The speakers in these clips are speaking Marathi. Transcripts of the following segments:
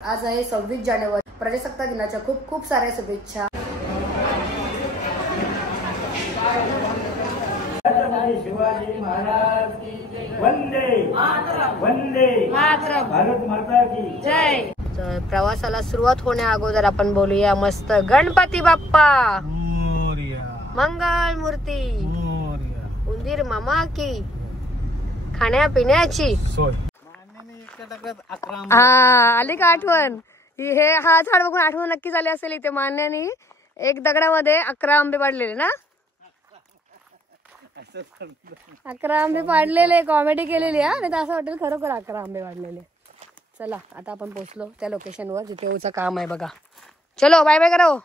आज आहे 26 जानेवारी, प्रजासत्ताक दिनाच्या खूप खूप साऱ्या शुभेच्छा। शिवाजी महाराज की वंदे वंदे मातरम, भारत माता की जय। तर प्रवासाला सुरुवात होण्या अगोदर आपण बोलूया मस्त गणपती बाप्पा मोरया, मंगल मूर्ती मोरया, उंदीर मामा की खाण्यापिण्याची सोय। आली का आठवण? हे हा झाड बघून आठवण नक्की झाली असेल। इथे मान्याने एक दगडामध्ये 11 आंबे पाडलेले ना, 11 आंबे पाडलेले, कॉमेडी केलेली हा, नाही तर असं वाटेल खरोखर 11 आंबे पाडलेले। चला आता आपण पोहोचलो त्या लोकेशनवर जिथे ओचं काम आहे बघा। चलो बाय बाय करो।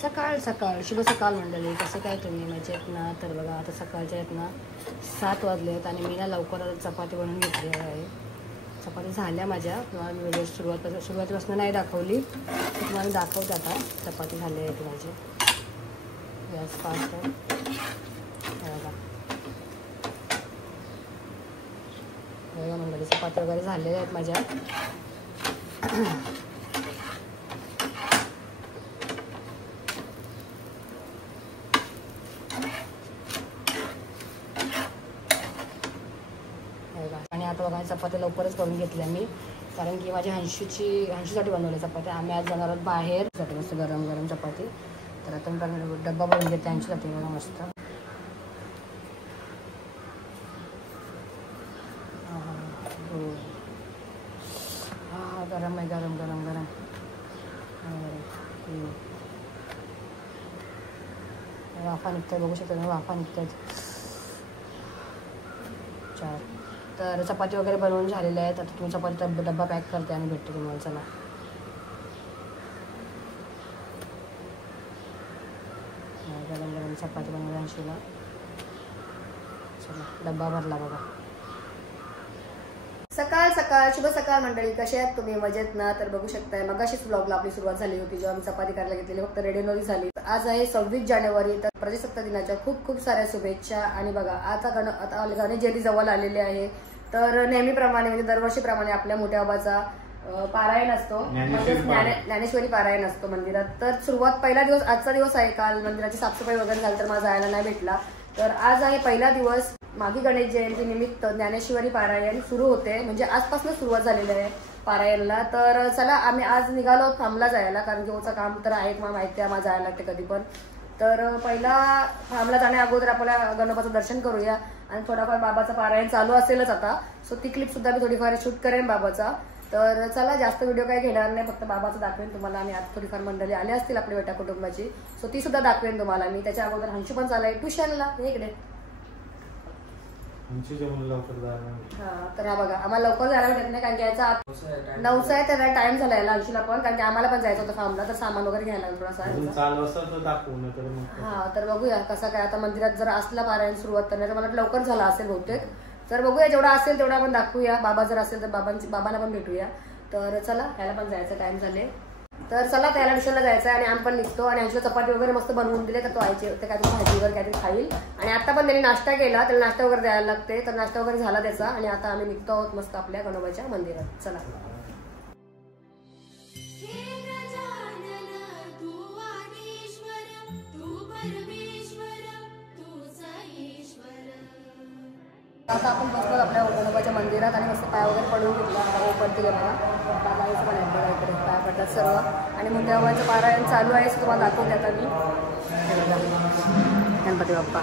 सकाळ सकाळ शुभ सकाळ मंडळी, कसं काय तुम्ही मजेत ना? तर बघा आता सकाळच्या आहेत ना 7 वाजले आहेत आणि मी ना लवकर चपाती बनवून घेतली आहे। चपाती झाल्या माझ्या, तुम्हाला मी व्हिडिओ सुरुवातीपासून नाही दाखवली, तुम्हाला दाखवते आता। चपाती झाल्या आहेत माझी, गॅस फास्ट आहे बघा मंडळी, चपाती वगैरे झालेल्या आहेत माझ्या। आणि आता बघा चपात्या लवकरच करून घेतल्या मी, कारण की माझ्या हंशीसाठी बनवल्या चपात्या। आम्ही आज जाणार आहोत बाहेर साठी, मस्त गरम गरम चपाती। तर आता मी डब्बा बनवून घेते हंशीसाठी बघा मस्त। हा गरम आहे, गरम गरम गरम वाफा निघतात, बघू शकता तुम्ही वाफा निघतात। तर चपाती वगैरे बनवून झालेल्या आहेत। आता तुम्ही चपाती डब्बा पॅक करते आणि भेटते तुम्हाला। चला गरम गरम चपाती बनवल्या अंशीला। चला डब्बा भरला बघा। सकाळ सकाळ शुभ सकाळ मंडळी, कसे आहेत तुम्ही? मजेत ना? तर बघू शकताय मगाशीच व्लॉगला आपली सुरुवात झाली होती जेव्हा मी चपाती करायला घेतलेली, फक्त रेडी नव्हती झाली। आज आहे 26 जानेवारी, तर प्रजासत्ताक दिनाच्या खूप खूप साऱ्या शुभेच्छा। आणि बघा आता गणेश जयंती जवळ आलेली आहे, तर नेहमीप्रमाणे म्हणजे दरवर्षीप्रमाणे आपल्या मोठ्या बाबाचा पारायण असतो, म्हणजे ज्ञानेश्वरी पारायण असतो मंदिरात। तर सुरुवात पहिला दिवस आजचा दिवस आहे। काल मंदिराची साफसफाई वगैरे झाली तर मला जायला नाही भेटला, तर आज आहे पहिला दिवस। मागी गणेश जयंती निमित्त ज्ञानेश्वरी पारायण सुरू होते, म्हणजे आजपासून सुरुवात झालेली आहे पारायणला। तर चला आम्ही आज निघालो फार्मला जायला, कारण की ओचं काम तर आहे, मला माहिती आहे, मला जायला लागते कधी पण। तर पहिला फार्मला जाण्या अगोदर आपल्या गणपतीचं दर्शन करूया आणि थोडाफार बाबाचं पारायण चालू असेलच आता, सो ती क्लिप सुद्धा मी थोडीफार शूट करेन बाबाचा। तर चला जास्त व्हिडिओ काही घेणार नाही, फक्त बाबाचं दाखवेन तुम्हाला। आणि आज थोडीफार मंडळी आली असतील आपल्या बेटा कुटुंबाची, सो ती सुद्धा दाखवेन तुम्हाला मी। त्याच्या अगोदर हंशू पण चालू आहे ट्युशनला इकडे। तर हा बघा आम्हाला लवकर जायला भेटत नाही, कारण की याचा 9चा आहे, त्याला टाइम झाला यायला अंशूला पण, कारण की आम्हाला पण जायचं होतं फार्मला, तर सामान वगैरे घ्यायला थोडासा। हा तर बघूया कसं काय आता मंदिरात जर असला पारायण सुरुवात करण्याचा, मला लवकर झाला असेल बहुतेक। तर बघूया जेवढा असेल तेवढा आपण दाखवूया, बाबा जर असेल तर बाबांना पण भेटूया। तर चला याला पण जायचं टाइम झाले, तर चला त्याला ट्युशनला जायचं आहे आणि आम्ही पण निघतो। आणि अंशूला चपाती वगैरे मस्त बनवून दिले, तर तो आईचे ते काहीतरी भाजी वगैरे काहीतरी खाईल। आणि आता पण त्यांनी नाश्ता केला, त्याला नाश्ता वगैरे द्यायला लागते, तर नाश्ता वगैरे झाला त्याचा। आणि आता आम्ही निघतो आहोत मस्त आपल्या गणोबाच्या मंदिरात। चला आता आपण बसलो आपल्या गणोबाच्या मंदिरात आणि मस्त पाय वगैरे पडून घेतला, ओपन केलं मला। माणसं पण आहेत बघा इकडे पाया पडतात सर्व. आणि मुंद्याबाबांचं पारायण चालू आहे असं तुम्हाला दाखवते आता मी. गणपती बाप्पा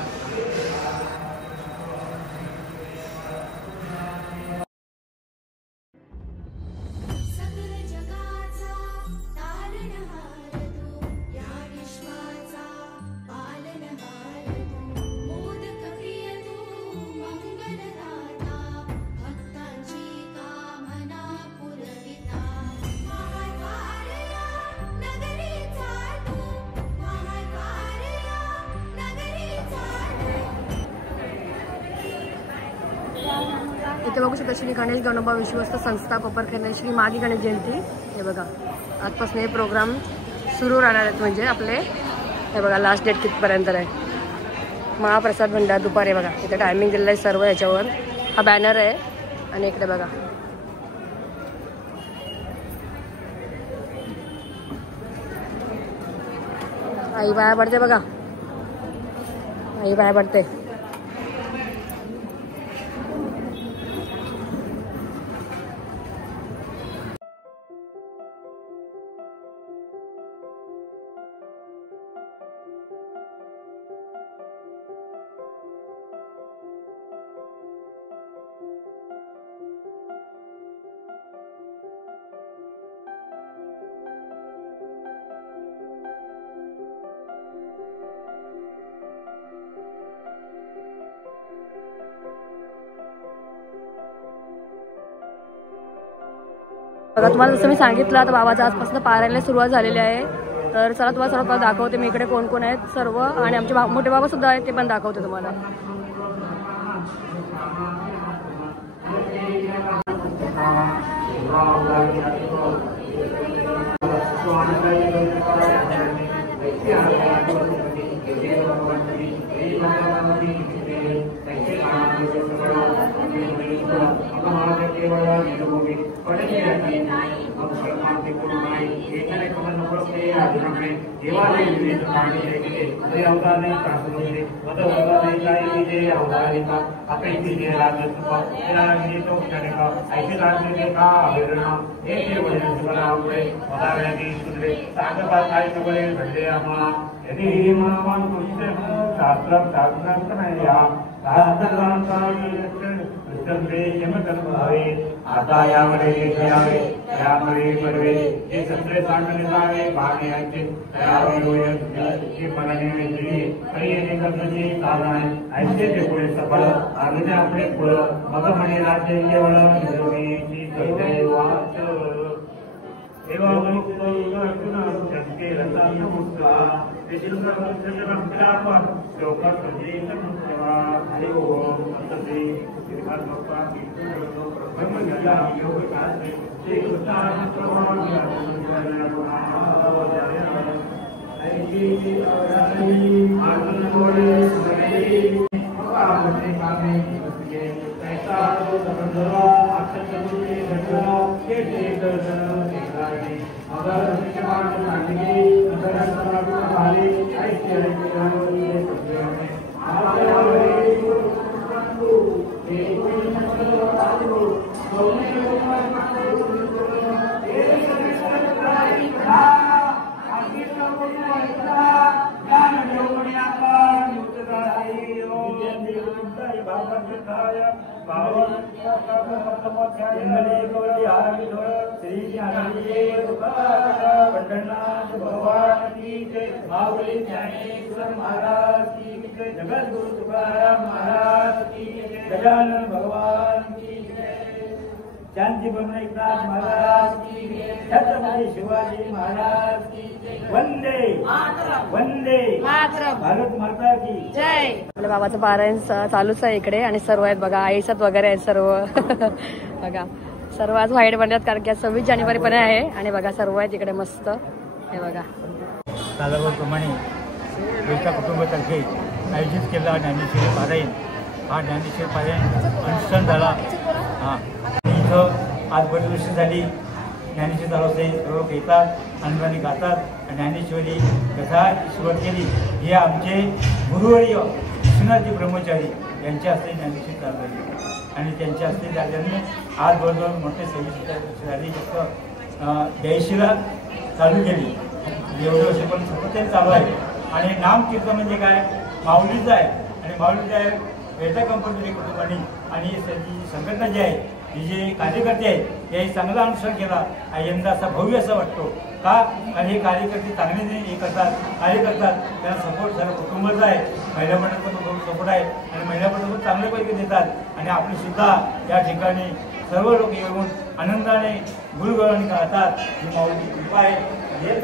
इथे बघू शकता श्री गणेश गणोबा विश्वस्त संस्था कोपरखैरणे श्री मागी गणेश जयंती. हे बघा आजपासून हे प्रोग्राम सुरू राहणार आहेत. म्हणजे आपले हे बघा लास्ट डेट कितपर्यंत आहे. महाप्रसाद भंडार दुपारी बघा इथे टायमिंग दिलेलं आहे सर्व. याच्यावर हा बॅनर आहे. आणि इकडे बघा आई बाया पडते बघा. आई बाया पडते. बघा तुम्हाला जसं मी सांगितलं आता बाबाचं आजपासून पारायला सुरुवात झालेली आहे. तर चला तुम्हाला सर्व दाखवते मी इकडे कोण कोण आहेत सर्व. आणि आमचे मोठे बाबा सुद्धा आहेत ते पण दाखवते तुम्हाला. आता यामध्ये यावे यामध्ये परवे हे सगळे सांगणे जावे भाग यायचे मनाने ऐसे ते पुढे सफळ अर्धे आपले पुढं मग म्हणे राज्य केवळ महाराज की जय, जगद्गुरु तुकाराम महाराज की जय, गजानन भगवान की जय, शांती एकनाथ महाराज की जय, छत्रपती शिवाजी महाराज की जय, वंदे वंदे भारत माता की जय. आपल्या बाबाचं पारायण चालूच आहे इकडे आणि सर्व आहेत बघा आईसात वगैरे आहेत सर्व. बघा सर्व आज व्हाईट बनतात कारण की 26 जानेवारी पण आहे. आणि बघा सर्व आहेत इकडे मस्त. हे बघा कालावधीप्रमाणे एका कुटुंबातर्फे आयोजित केलेला ज्ञानेश्वरी पारायण. हा ज्ञानेश्वरी पारायण अनुष्ठान झाला. इथं आज बरीच वर्ष झाली ज्ञानेश्वरी चालवते. सर्व येतात आनंदाने गातात. ज्ञानेश्वरी कथा सुरुवात केली हे आमचे गुरुवर्य विश्वनाथजी ब्रह्मचारी यांच्या हस्ते ज्ञानेश्वरी चालवली आणि त्यांच्या हस्ते झाल्याने आज बरोबर मोठे 26 वर्ष झाली. जसं द्यायशीला चालू केली. एवढे वर्ष पण सातत्याने चालू आहे. आणि नामकीर्तन म्हणजे काय, माऊलीचं आहे. आणि माऊलीचं आहे वेदा कंपनीचे कुटुंबांनी आणि त्यांची जी संघटना जी आहे, ही जे कार्यकर्ते आहेत याही चांगला अनुसरण केला. यंदा असा भव्य असं वाटतो का, कारण हे कार्यकर्ते चांगले हे करतात, कार्य करतात. त्यांना सपोर्ट सर्व कुटुंबाचा आहे. महिला मंडळ पण सपोर्ट आहे आणि महिला मंडळ पण चांगल्यापैकी देतात. आणि आपली सुद्धा या ठिकाणी सर्व लोक येऊन आनंदाने गुळगुळणी करतात. ही माऊलीची कृपा आहे. हे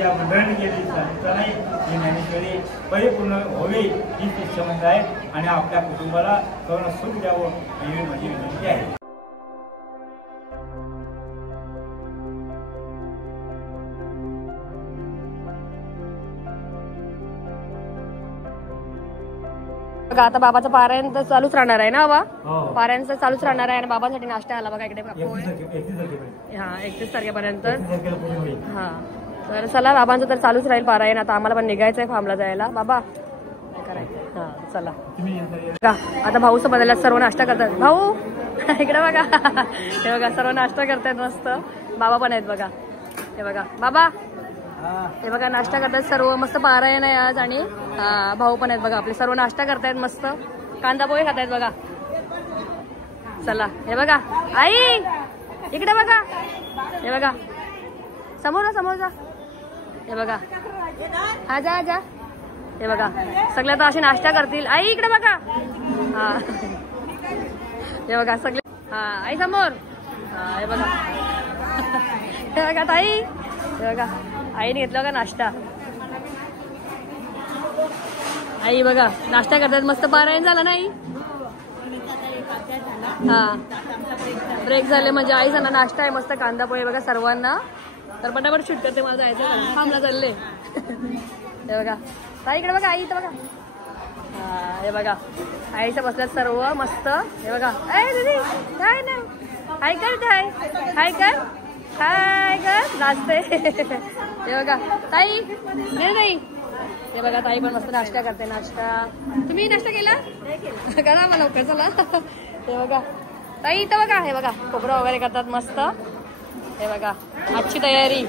या मंडळाने केली नाही ही ज्ञानेश्वरी परिपूर्ण व्हावी ही इच्छा आहे. आणि आपल्या कुटुंबाला सर्वांना सुख द्यावं ही माझी विनंती आहे. आता बाबाचं पारायण तर चालूच राहणार आहे ना बाबा. पारायण तर चालूच राहणार आहे आणि बाबांसाठी नाश्ता आला बघा इकडे. हा 31 तारखेपर्यंत. हा तर चला बाबांचं तर चालूच राहील पारायण. आता आम्हाला पण निघायचंय फार्मला जायला. बाबा काय करायचं. हा चला. आता भाऊचं बदलला सर्व नाश्ता करतात. भाऊ इकडे बघा. हे बघा सर्व नाश्ता करतायत मस्त. बाबा पण आहेत बघा. हे बघा बाबा. हे बघा नाश्ता करतायत सर्व. मस्त पारायण आहे आज. आणि भाऊ पण आहेत बघा आपले. सर्व नाश्ता करतायत मस्त. कांदा पोहे खातायत बघा. चला हे बघा. आई इकडे बघा. हे बघा समोर समोर जा. हे बघा आजा आजा. हे बघा सगळे तर असे नाश्ता करतील. आई इकडे बघा. हा हे बघा सगळे. हा आई समोर. हा हे बघा. हे बघा ताई. हे बघा आईने घेतला का नाश्ता. आई बघा नाश्ता करतात मस्त. पारायण झालं नाही. हा ब्रेक झाले म्हणजे आई झाला. नाश्ता आहे मस्त. कांदा पोहे बघा सर्वांना. तर पटापट शूट करते. मला जायचं थांबला चालले. हे बघा ताई इकडे बघा. आई इथं बघा. हा हे बघा आईच्या बसल्यात सर्व मस्त. हे बघा दीदी काय नाही. हाय कर हाय हाय कर हाय कर नाचते. हे बघा ताई नाही नाही. हे बघा ताई पण मस्त नाश्ता करते. नाश्ता तुम्ही नाश्ता केला करा मला लवकर चला. हे बघा ताई इथं बघा. हे बघा खोबरं वगैरे करतात मस्त. हे बघा आजची तयारी.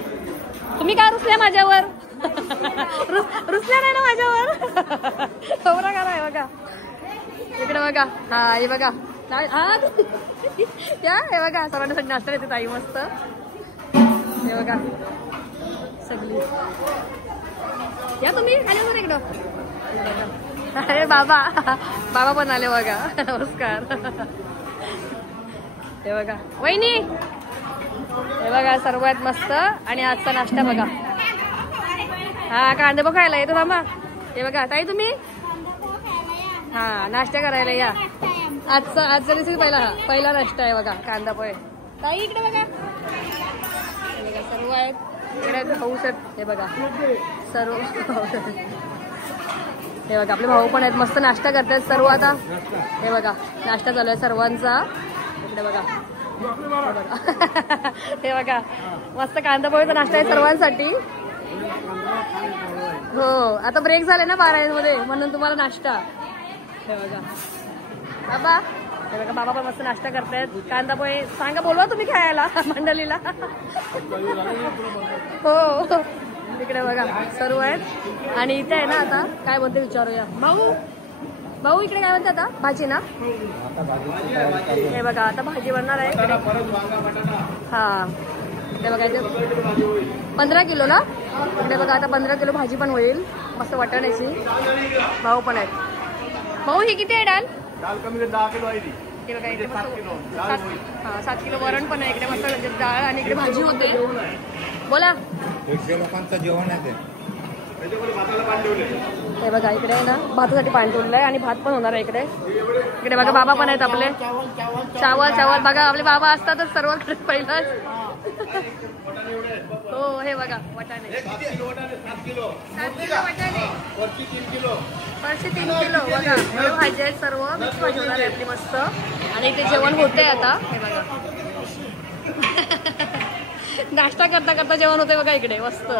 तुम्ही काय रुसल्या माझ्यावर. रुसल्या नाही ना माझ्यावर. खोबरं करा. हे बघा इकडे बघा. हा हे बघा. हा या हे बघा सर्वांसाठी नाश्ता देते ताई मस्त. हे बघा सगळी या तुम्ही आले बरं इकडं. अरे बाबा. बाबा पण आले बघा. नमस्कार. हे बघा वहिनी. हे बघा सर्व आहेत मस्त. आणि आजचा नाश्ता बघा. हा कांदे पोहे खायला येतो थांबा. हे बघा ताई तुम्ही हा नाश्ता करायला या. आजचा दिवशी पहिला नाश्ता आहे बघा कांदा पोहे. ताई इकडे बघा. हे बघा सर्व आहेत. इकडे भाऊ आहेत. हे बघा सर्व. हे बघा आपले भाऊ पण आहेत मस्त. नाश्ता करतात सर्व आता. हे बघा नाश्ता चालू आहे सर्वांचा. इकडे बघा. हे बघा मस्त कांदा पोहेचा नाश्ता आहे सर्वांसाठी. हो आता ब्रेक झाले ना पारायण मध्ये म्हणून तुम्हाला नाश्ता. हे बघा बाबा. हे बघा बाबा पण मस्त नाश्ता करतायत. कांदा पोहे सांगा बोलवा तुम्ही खायला मंडळीला. हो तिकडे बघा सर्व आहेत. आणि इथे आहे ना आता काय बोलते विचारूया. भाऊ भाऊ इकडे काय म्हणते आता भाजी ना. हे बघा आता भाजी बनणार आहे. हा ते बघा 15 किलो ना. इकडे बघा आता 15 किलो भाजी पण होईल मस्त वाटाण्याची. भाऊ पण आहेत. भाऊ ही किती आहे डाल. कमी 10 किलो आहे. ते बघा इकडे 7 किलो वरण पण आहे. इकडे मस्त डाळ आणि इकडे भाजी होते. बोला 100 लोकांचं जेवण आहे. हे बघा इकडे ना भातासाठी पाणी ठेवलेलं आहे आणि भात पण होणार आहे इकडे. इकडे बघा बाबा पण आहेत आपले. चावल बघा आपले बाबा असतातच सर्वकडे पहिलं. हो हे बघा वाटाणे 7 किलो वाटाणे. वरची 3 किलो बघा. भाजी आहेत सर्व. मिक्स भाजी होणार आहे आपली मस्त. आणि इथे जेवण होतंय आता. हे बघा नाश्ता करता करता जेवण होते बघा इकडे मस्त.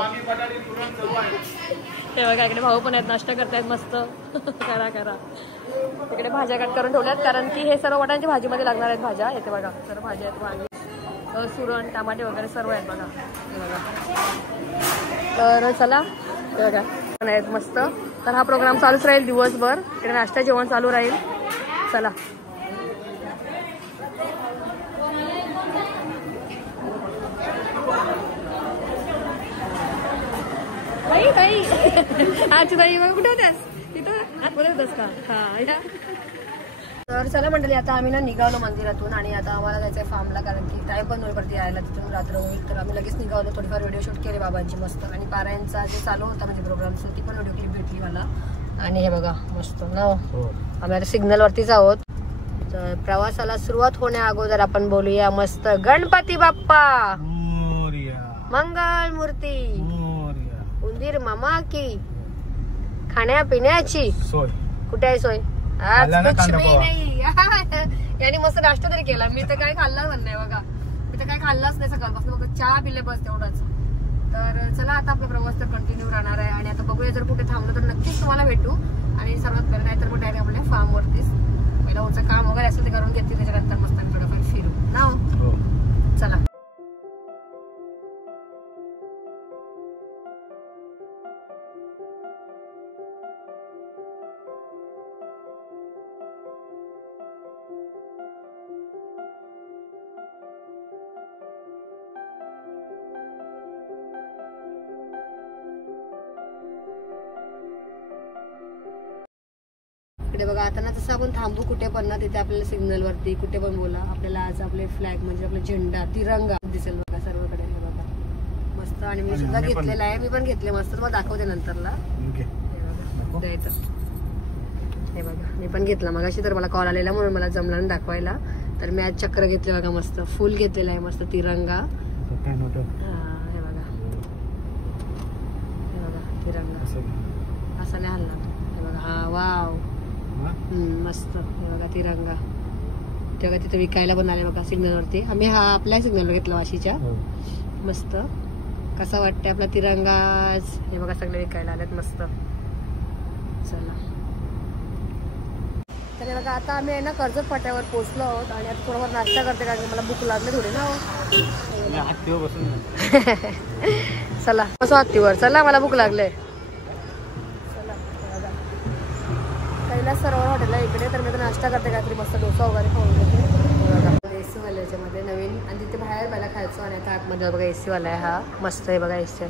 हे बघा इकडे भाऊ पण आहेत नाश्ता करतायत मस्त. करा तिकडे भाज्या कट करून ठेवल्यात कारण की हे सर्व वाटाण्याच्या भाजीमध्ये लागणार आहेत भाज्या. येते बघा सर्व भाज्या आहेत, वांगी, सुरण, टमाटे वगैरे सर्व आहेत बघा. हे बघा. तर चला हे बघा आहेत मस्त. तर हा प्रोग्राम चालूच राहील दिवसभर. तिकडे नाश्ता जेवण चालू राहील. चला काही आजची बाई कुठे होत्यास? तिथं आतमध्ये होतस का? हा. तर चला मंडळी आता आम्ही ना निघालो मंदिरातून आणि आता आम्हाला जायचंय फार्मला कारण की टाइम पण होईपर्यंत यायला तिथून रात्र होईल. तर आम्ही लगेच निघालो. थोडीफार व्हिडिओ शूट केले बाबांची मस्त आणि पारायणचा जे चालू होता म्हणजे प्रोग्राम ती पण व्हिडिओ क्लिप भेटली मला. आणि हे बघा मस्त ना आम्ही आता सिग्नलवरतीच आहोत. तर प्रवासाला सुरुवात होण्या अगोदर आपण बोलूया मस्त गणपती बाप्पा मंगल मूर्ती उंदीर मामा की खाण्यापिण्याची सोय कुठे आहे सोय? आज कुछ भी नाही. याने मस्त नाश्ता तरी केला. मी तर काय खाल्लाच नाही बघा. मी तर काय खाल्लाच नाही सकाळपासून. फक्त चहा पिले बस तेवढंच. तर चला आता आपला प्रवास तर कंटिन्यू राहणार आहे आणि आता बघूया जर कुठे थांबलो तर नक्कीच तुम्हाला भेटू. आणि सर्वात पहिले नाही तर मग डायरेक्ट आपल्या फार्मवरतीच पहिला ओचं काम वगैरे असेल ते करून घेतली. त्याच्यानंतर मस्त आम्ही थोडंफार फिरू ना. चला इकडे बघा आता ना जसं आपण थांबू कुठे पण ना तिथे आपल्याला सिग्नल वरती कुठे पण बोला आपल्याला आज आपले फ्लॅग म्हणजे आपला झेंडा तिरंगा दिसेल बघा सर्वकडे. हे बघा मस्त. आणि मी सुद्धा घेतलेला आहे. मी पण घेतले मस्त. तुम्हाला दाखवते नंतरला. द्यायचं हे बघा मी पण घेतला मगाशी. तर मला कॉल आलेला म्हणून मला जमला नाही दाखवायला. तर मी आज चक्र घेतले बघा मस्त. फुल घेतलेला आहे मस्त तिरंगा. हे बघा हे बघा तिरंगा असा नाही हल्ला. हे बघा हा वाव मस्त. हे बघा तिरंगा. तेव्हा तिथे विकायला पण आले बघा सिग्नल वरती. आम्ही हा आपल्या सिग्नलवर घेतला वाशीच्या. मस्त. कसा वाटतंय आपला तिरंगा? हे बघा सगळे विकायला आलेत मस्त. चला तर हे बघा आता आम्ही आहे ना कर्जत फाट्यावर पोहोचलो आहोत आणि आता थोडाफार नाश्ता करते कारण मला भूक लागली थोडी ना. चला कसं हत्तीवर चला मला भूक लागले. कैलास सरोवर हॉटेल आहे इकडे. तर मी तर नाश्ता करते काहीतरी मस्त डोसा वगैरे खाऊन घेते. एसी वाला याच्यामध्ये नवीन आणि तिथे बाहेर मला खायचो आणि आता आतमध्ये बघा एसी वाला आहे हा मस्त आहे बघा एसी.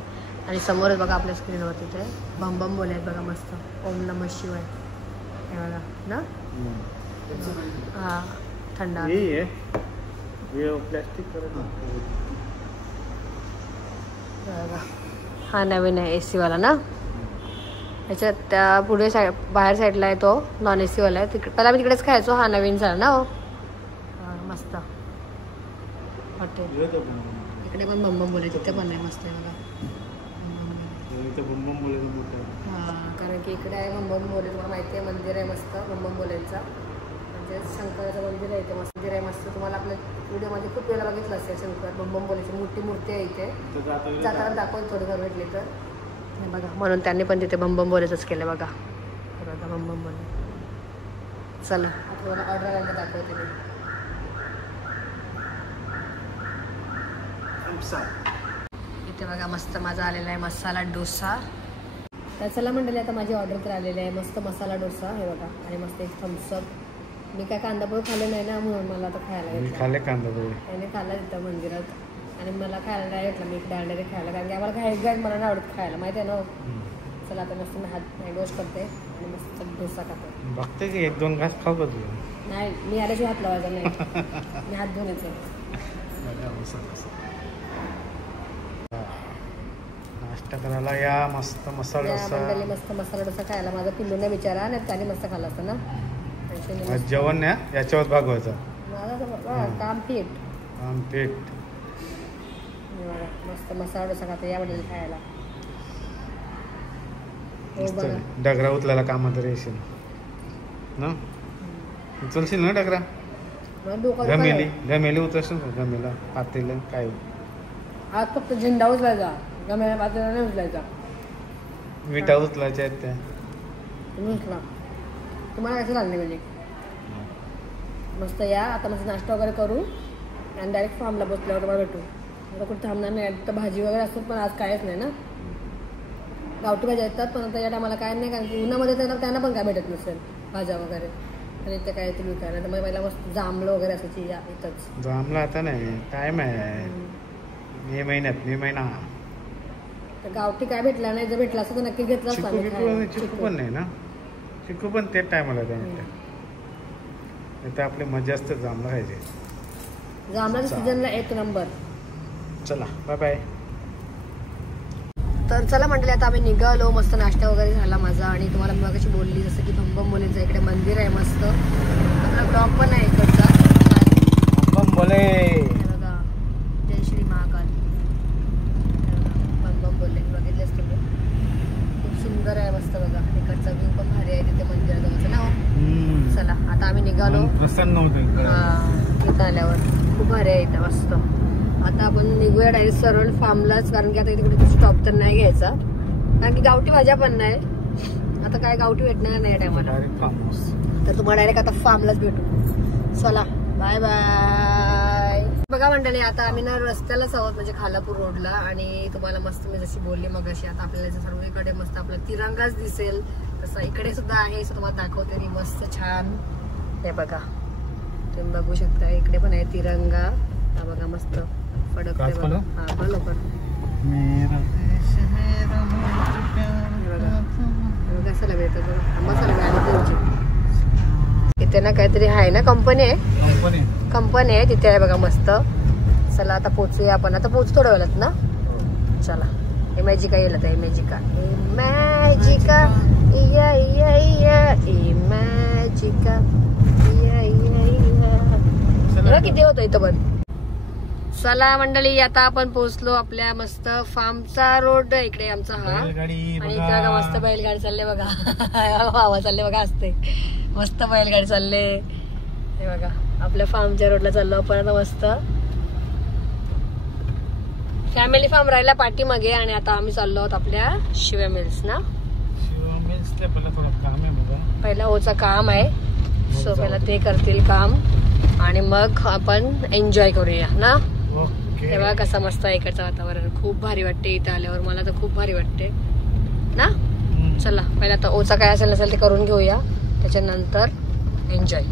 आणि समोरच बघा आपल्या स्क्रीनवर तिथे बम बम बोले आहेत बघा मस्त. ओम नमः शिवाय हे बघा ना. हा थंड हा नवीन आहे एसी वाला ना. याच्यात त्या पुढे बाहेर साईडला आहे तो नॉन एसी वाला आहे. पहिला मी तिकडेच खायचो. हा नवीन झाला ना हो मस्त हॉटेल. इकडे पण बम बोले तिथे पण आहे मस्त आहे बघा. हा कारण की इकडे आहे बम बोले. तुम्हाला माहिती आहे मंदिर आहे मस्त बम बोलेंचा. म्हणजे शंकराचं मंदिर आहे इथे मस्त. मंदिर आहे मस्त. तुम्हाला आपल्या व्हिडिओमध्ये खूप वेळा बघितलं असेल शंकर बम बोलेची मोठी मूर्ती आहे इथे. जाताना दाखवून थोडीफार भेटली तर हे बघा. म्हणून त्यांनी पण तिथे बम बोलेचंच केलं बघा. बघा बम बोले. चला आपल्याला ऑर्डर आल्यानंतर दाखवते मी. इथे बघा मस्त माझा आलेला आहे मसाला डोसा. तर चला मंडळी आता माझी ऑर्डर तर आलेली आहे मस्त मसाला डोसा. हे बघा आणि मस्त एक थम्सअप. मी काय कांदा पोहे खाल्ले नाही ना म्हणून मला आता खायला खाल्ले कांदा पोहे. त्याने खाल्ला तिथं मंदिरात आणि मला खायला नाही भेटलं. मी इकडे आणले खायला कारण की आम्हाला काय मला नाही आवडत खायला माहिती आहे ना. चला आता मस्त मी हात वॉश करते आणि मस्त डोसा खाते. बघते की 1-2 घास खाऊ का तुला? नाही मी आल्याची हात लावायचा नाही. मी हात धुवून येते. नाश्ता करायला या मस्त मसाला डोसा. मस्त मसाला डोसा खायला माझा पिल्लू नाही विचारा नाही त्याने मस्त खाल्ला असतं ना. जेवण ना याच्यावर भागवायचं माझा काम पीठ मस्त मसाला डोसा खाते यावडेल खायला. डगरा उचलायला कामात येशील ना. उचलशील ना डगरा? गमेली उचलशील ना. गमेला पातेलं काय आज फक्त झेंडा उचलायचा. गमेला पातेला नाही उचलायचा. विटा उचलायच्या आहेत त्या. उचला तुम्हाला कसं लागले म्हणजे मस्त या. आता मस्त नाश्ता वगैरे करू आणि डायरेक्ट फार्मला बसल्यावर तुम्हाला भेटू. आता कुठे थांबणार नाही. तर भाजी वगैरे असतात पण आज कायच नाही ना. गावठी भाज्या येतात पण आता या टायमाला काय नाही, कारण की उन्हामध्ये तर त्यांना पण काय भेटत नसेल भाज्या वगैरे. आणि ते काय तुम्ही काय नाही तर मग पहिला मस्त जांभळं वगैरे असायची या इथंच. जांभळं आता नाही, टाइम आहे मे महिना. तर गावठी काय भेटला नाही, जर भेटला असं तर नक्की घेतलं असतं. चिकू पण नाही ना, चिकू पण तेच टायमाला नाही तर आपली मजा असते जांभळं खायचे. जांभळाच्या सीझनला 1 नंबर. चला बाय बाय. तर चला म्हटले आता आम्ही निघालो. मस्त नाश्ता वगैरे झाला माझा. आणि तुम्हाला मी कशी बोलली जसं की भंबम बोलेचं इकडे मंदिर आहे मस्त. आपला ब्लॉग पण आहे इकडचा. भंबम बोले बघा, जय श्री महाकाल. भंबम बोले बघितलेच तुम्ही. खूप सुंदर आहे मस्त बघा. इकडचा व्ह्यू पण भारी आहे तिथे मंदिराजवळचं ना. चला आता आम्ही निघालो. प्रसन्न होतं इथं आल्यावर खूप भारी आहे इथं मस्त. आता आपण निघूया डायरेक्ट सरळ फार्मलाच, कारण की आता इथे कुठे स्टॉप तर नाही घ्यायचा, कारण की गावठी भाज्या पण नाही. आता काय गावठी भेटणार नाही टायमाला, तर तुम्हाला डायरेक्ट आता फार्मलाच भेटू. चला बाय बाय. बघा मंडळी आता आम्ही ना रस्त्यालाच आहोत, म्हणजे खालापूर रोडला. आणि तुम्हाला मस्त मी जशी बोलली मग अशी आता आपल्याला सर्वीकडे मस्त आपला तिरंगाच दिसेल तसं इकडे सुद्धा आहे. तुम्हाला दाखवते मी मस्त छान. हे बघा तुम्ही बघू शकता इकडे पण आहे तिरंगा. हा बघा मस्त फडकते बघा. हा फॉलो कर. कसं लागेल मसाला गाडी इथे ना काहीतरी आहे ना, कंपनी आहे तिथे आहे बघा मस्त. चला आता पोहोचूया आपण. आता पोहोचू थोड्या वेळात ना. चला इमॅजिका येईल आता. इमॅजिका किती होतं इथं पण. चला मंडळी आता आपण पोहोचलो आपल्या मस्त फार्मचा रोड इकडे आमचा हा. आणि इकडे मस्त बैलगाडी चालले बघा. हवा चालले बघा असते मस्त बैलगाडी चालले. हे बघा आपल्या फार्मच्या रोडला चाललो आपण आता मस्त. फॅमिली फार्म राहिला पाठीमागे. आणि आता आम्ही चाललो आहोत आपल्या शिवा मिल्स ना. पहिला ओचा काम आहे, सो पहिला ते करतील काम आणि मग आपण एन्जॉय करूया ना. तेव्हा कसं मस्त आहे इकडचं वातावरण. खूप भारी वाटते इथे आल्यावर. मला तर खूप भारी वाटते ना. चला पहिला आता ओचा काय असेल नसेल ते करून घेऊया, त्याच्यानंतर एन्जॉय.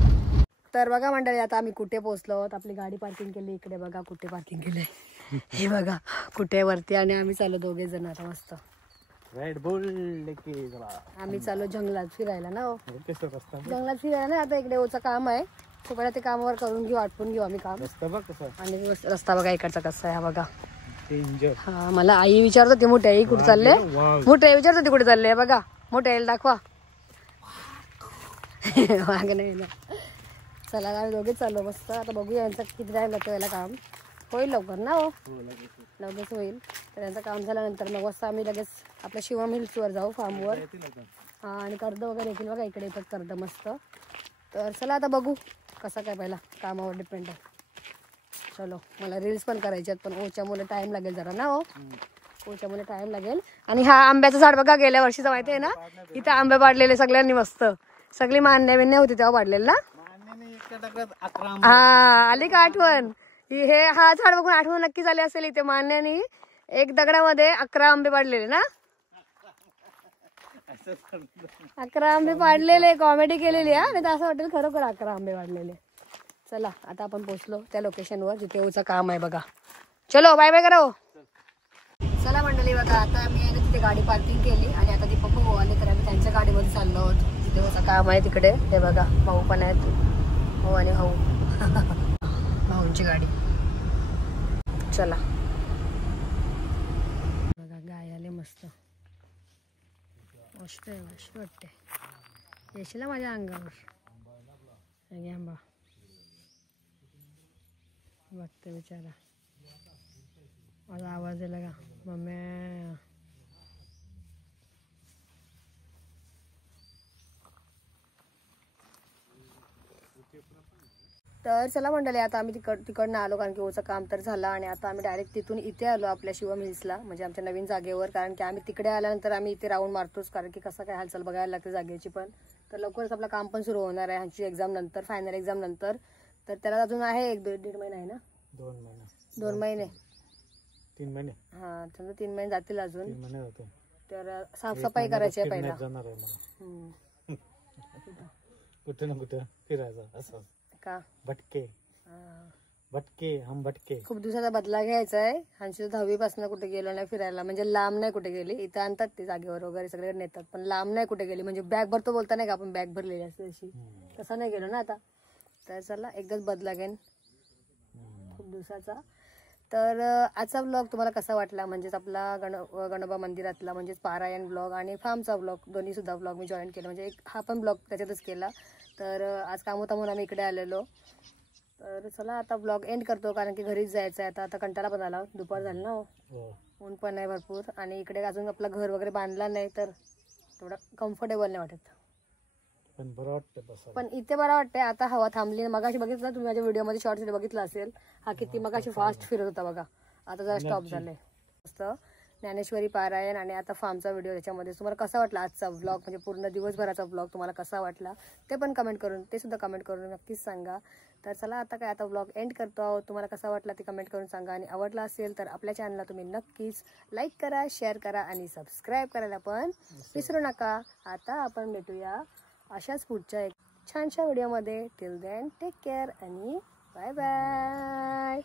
तर बघा मंडळी आता आम्ही कुठे पोहोचलो आहोत. आपली गाडी पार्किंग केली इकडे बघा. कुठे पार्किंग केलंय हे बघा कुठे वरती. आणि आम्ही चाललो 2 जण आता मस्त. आम्ही चाललो जंगलात फिरायला ना. जंगलात फिरायला ना. आता इकडे ओचं काम आहे, तो पहिला ते कामावर करून घेऊ, आटपून घेऊ आम्ही काम. आणि रस्ता बघा इकडचा कसा आहे हा बघा. हा मला आई विचारत होती मोठ्या आई कुठे चालले. मोठ्या आई विचारत होती कुठे चालले बघा. मोठ्या आईला दाखवा. माग नाही ना. चला आम्ही दोघेच चाललो मस्त. आता बघूया यांचं किती राहिलं त्याला काम. होईल लवकर ना. हो लगेच होईल. तर यांचं काम झाल्यानंतर मग वाजता आम्ही लगेच आपल्या शिवम हिल्सवर जाऊ फार्मवर. हा आणि कर्द वगैरे येतील बघा इकडे येतात कर्द मस्त. तर चला आता बघू कसं काय, पहिला कामावर डिपेंड आहे. चलो मला रील्स पण करायचे आहेत, पण ओच्यामुळे टाइम लागेल जरा ना. हो ओच्यामुळे टाइम लागेल. आणि हा आंब्याचं झाड बघा गेल्या वर्षीचं माहिती आहे ना. इथे आंबे पाडलेले सगळ्यांनी मस्त. सगळी मान्य बिन्य होती तेव्हा पाडलेलं ना. हा आली का आठवण. हे हा झाड बघून आठवण नक्की झाली असेल. इथे मान्यानी 1 दगडामध्ये 11 आंबे पाडलेले ना. 11 आंबे पाडलेले. कॉमेडी केलेली हा. नाही तर असं वाटेल खरोखर 11 आंबे पाडलेले. चला आता आपण पोहोचलो त्या लोकेशनवर जिथे ओचं काम आहे बघा. चलो बाय बाय करा. चला मंडळी बघा आता आम्ही तिथे गाडी पार्किंग केली. आणि आता ती पप्पू भाऊ आले तर आम्ही त्यांच्या गाडीमध्ये चाललो आहोत जिथे ओचं काम आहे तिकडे. हे बघा भाऊ पण आहेत. हो आणि भाऊ भाऊंची गाडी. चला बघा गाय आले मस्त. मस्त आहे मस्त वाटते. येशील माझ्या अंगावर. आंबा बघते बिचारा. माझा आवाज आहे का मम्मी. तर चला मंडळी, आता आम्ही तिकडनं आलो कारण की ओचं काम तर झालं आणि आता आम्ही डायरेक्ट तिथून इथे आलो आपल्या शिवम हिल्सला, म्हणजे आमच्या नवीन जागेवर. कारण की आम्ही तिकडे आल्यानंतर आम्ही इथे राऊंड मारतोच, कारण की कसं काय हालचाल बघायला लागते जागेची पण. तर लवकरच आपलं काम पण सुरू होणार आहे ह्यांची एक्झाम नंतर, फायनल एक्झाम नंतर. तर त्याला अजून आहे 1-1.5 महिना आहे ना, 2 महिने 3 महिने. हा, समजा 3 महिने जातील अजून. 3 महिने जाते. तर साफसफाई करायची आहे पहिला. जाणार आहे मला हम्म. कुठे ना कुठे फिरायचं असं का भटके हम भटके. खूप दिवसाचा बदला घ्यायचा आहे. ह्यांची 10वी पासून कुठे गेलो नाही फिरायला, म्हणजे लांब नाही कुठे गेली. इथं आणतात ते जागेवर वगैरे सगळे नेतात, पण लांब नाही कुठे गेली. म्हणजे बॅग भरतो बोलता नाही का आपण, बॅग भरलेली असते अशी, तसं नाही गेलो ना आता. तर चला एकदाच बदला घेईन खूप दिवसाचा. तर आजचा ब्लॉग तुम्हाला कसा वाटला, म्हणजेच आपला गणोबा मंदिरातला म्हणजेच पारायण ब्लॉग आणि फार्मचा ब्लॉग दोन्ही सुद्धा ब्लॉग मी जॉईन केला, म्हणजे एक हा पण ब्लॉग त्याच्यातच केला. तर आज काम होता म्हणून आम्ही इकडे आलेलो. तर चला आता ब्लॉग एंड करतो, कारण की घरीच जायचं आहे आता कंटाळा पण आला, दुपार झाली ना, ऊन पण आहे भरपूर. आणि इकडे अजून आपला घर वगैरे बांधला नाही तर थोडं कम्फर्टेबल नाही वाटत, पण बरं वाटतं बस. पण इथे बरं वाटतंय. आता हवा थांबली. मगाशी बघितलं तुम्ही माझ्या व्हिडिओमध्ये शॉर्ट्स बघितलं असेल, हा किती मगाशी फास्ट फिरत होता बघा, आता जरा स्टॉप झालंय. मस्त ज्ञानेश्वरी पारायण आणि आता फार्मचा व्हिडिओ. त्याच्यामध्ये तुम्हाला कसा वाटला आजचा व्लॉग, म्हणजे पूर्ण दिवसभराचा व्लॉग तुम्हाला कसा वाटला ते पण ते सुद्धा कमेंट करून नक्कीच सांगा. तर चला आता व्लॉग एंड करतो आहोत. तुम्हाला कसा वाटला ते कमेंट करून सांगा, आणि आवडला असेल तर आपल्या चॅनलला तुम्ही नक्कीच लाईक करा, शेअर करा आणि सबस्क्राईब करायला पण विसरू नका. आता आपण भेटूया अशाच पुढच्या एक छानशा व्हिडिओमध्ये. टिल देन टेक केअर आणि बाय बाय.